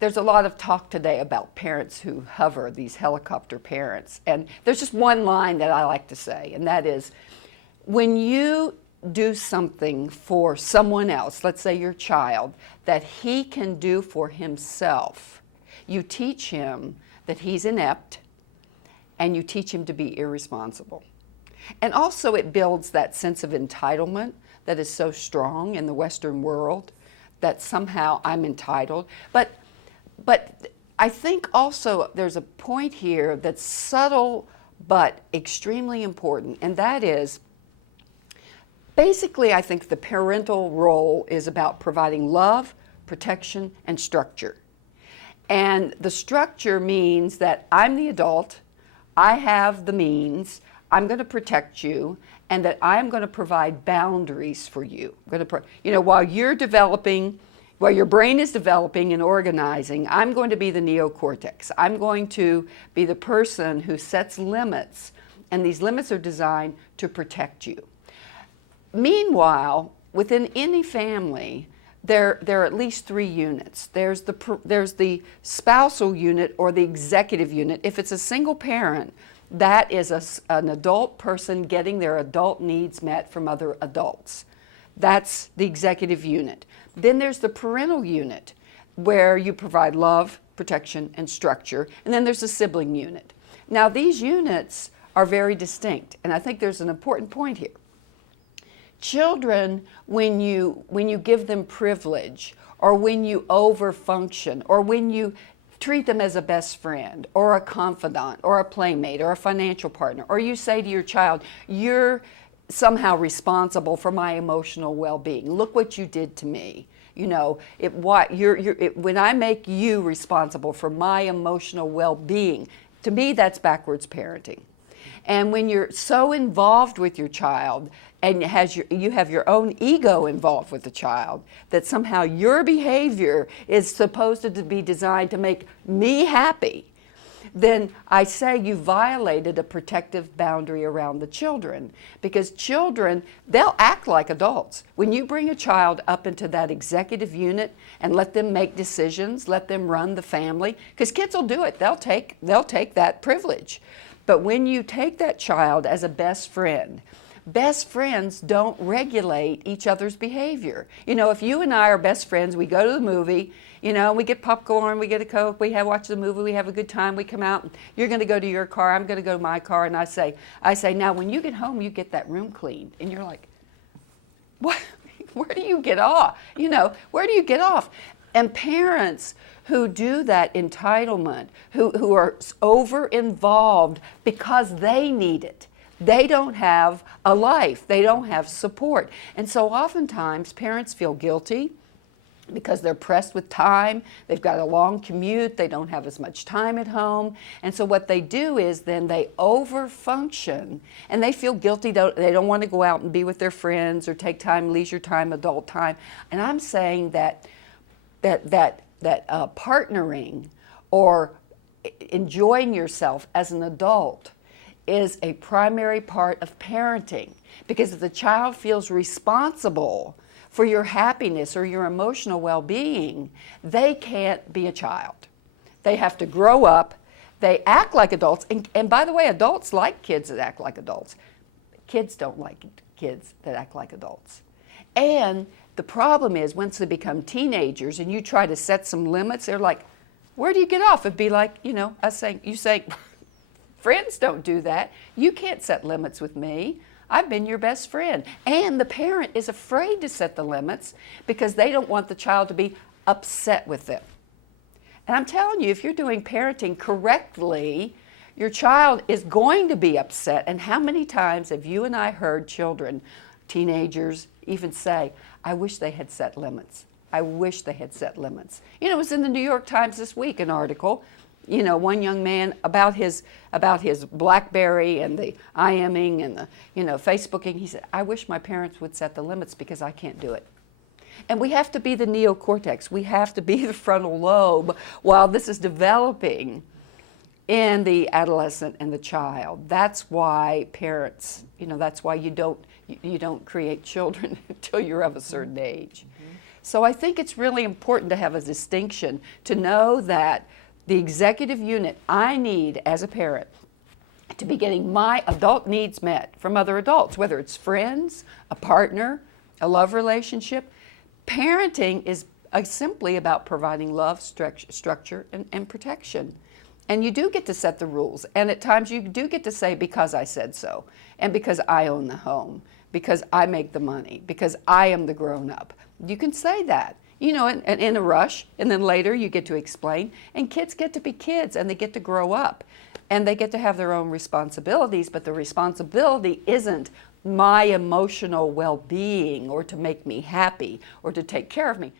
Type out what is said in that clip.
there's a lot of talk today about parents who hover, these helicopter parents. And there's just one line that I like to say, and that is, when you do something for someone else, let's say your child, that he can do for himself, you teach him that he's inept, and you teach him to be irresponsible. And also it builds that sense of entitlement that is so strong in the Western world, that somehow I'm entitled. But I think also there's a point here that's subtle but extremely important, and that is, basically I think the parental role is about providing love, protection, and structure. And the structure means that I'm the adult, I have the means, I'm going to protect you, and that I'm going to provide boundaries for you. While you're developing, while your brain is developing and organizing, I'm going to be the neocortex. I'm going to be the person who sets limits, and these limits are designed to protect you. Meanwhile, within any family, there are at least 3 units. There's the spousal unit or the executive unit. If it's a single parent, that is an adult person getting their adult needs met from other adults. That's the executive unit. Then there's the parental unit, where you provide love, protection, and structure. And then there's the sibling unit. Now, these units are very distinct, and I think there's an important point here. Children, when you give them privilege, or when you overfunction, or when you treat them as a best friend, or a confidant, or a playmate, or a financial partner, or you say to your child, you're somehow responsible for my emotional well-being. Look what you did to me. When I make you responsible for my emotional well-being, to me that's backwards parenting. And when you're so involved with your child, and you have your own ego involved with the child, that somehow your behavior is supposed to be designed to make me happy, then I say you violated a protective boundary around the children. Because children, they'll act like adults. When you bring a child up into that executive unit and let them make decisions, let them run the family, because kids will do it, they'll take that privilege. But when you take that child as a best friend, best friends don't regulate each other's behavior. If you and I are best friends, we go to the movie, we get popcorn, we get a Coke, we watch the movie, we have a good time, we come out, you're going to go to your car, I'm going to go to my car, and I say, now when you get home, you get that room cleaned. And you're like, what? Where do you get off? Where do you get off? And parents who do that entitlement, who are over-involved because they need it, they don't have a life, they don't have support. And so oftentimes parents feel guilty because they're pressed with time, they've got a long commute, they don't have as much time at home. And so what they do is then they over-function, and they feel guilty, they don't want to go out and be with their friends or take time, leisure time, adult time. And I'm saying that partnering or enjoying yourself as an adult is a primary part of parenting, because if the child feels responsible for your happiness or your emotional well-being, they can't be a child. They have to grow up, they act like adults, and by the way, adults like kids that act like adults. Kids don't like kids that act like adults. And the problem is, once they become teenagers and you try to set some limits, they're like, where do you get off? It'd be like, you say, friends don't do that. You can't set limits with me. I've been your best friend. And the parent is afraid to set the limits because they don't want the child to be upset with them. And I'm telling you, if you're doing parenting correctly, your child is going to be upset. And how many times have you and I heard children, teenagers, even say, I wish they had set limits. I wish they had set limits. It was in the New York Times this week, an article, one young man about his BlackBerry and the IMing and the, Facebooking. He said, I wish my parents would set the limits because I can't do it. And we have to be the neocortex. We have to be the frontal lobe while this is developing in the adolescent and the child. That's why parents, that's why you don't create children until you're of a certain age. So I think it's really important to have a distinction, to know that the executive unit I need as a parent to be getting my adult needs met from other adults, whether it's friends, a partner, a love relationship. Parenting is simply about providing love, structure, and protection. And you do get to set the rules. And at times you do get to say, because I said so, and because I own the home, because I make the money, because I am the grown-up. You can say that, you know, and in a rush, and then later you get to explain. And kids get to be kids, and they get to grow up. And they get to have their own responsibilities, but the responsibility isn't my emotional well-being or to make me happy or to take care of me.